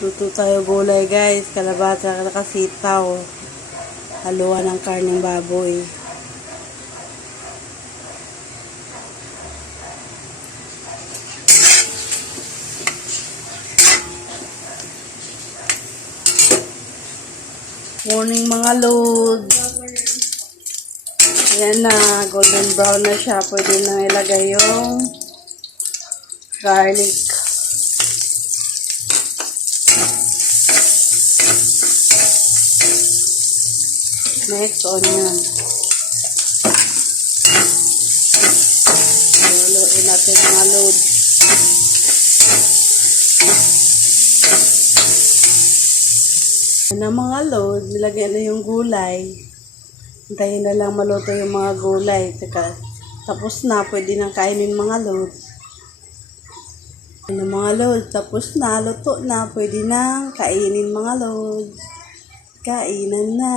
Luto tayo gulay guys, kalabasa at sitaw. Haluan ng karneng baboy. Morning mga lods. Ayan na, golden brown na siya. Pwede na ilagay yung garlic. Next, onion. Haluin natin mga lods. Ayan na mga lods, nilagay na yung gulay. Hintayin na lang maluto yung mga gulay. Tapos na, pwede nang kainin mga lods. Ayan na mga lods, tapos na, luto na, pwede nang kainin mga lods. Kainan na.